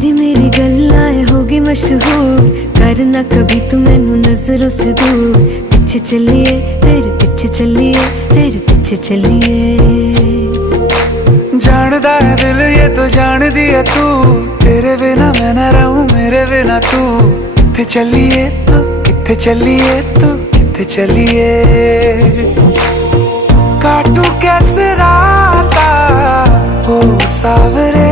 तेरी मेरी गल्लाएं होगी मशहूर, करना कभी तू मैनू नजरों से दूर। पीछे चलिए तेरे पीछे चलिए, तेरे पीछे चलिए। जानदा है दिल ये तो जान दिया तू, तेरे बिना मैं ना रहूं मेरे बिना तू। किथे चलिए तू, किथे चलिए तू, किथे चलिए। काटू कैसे राता हो सावरे,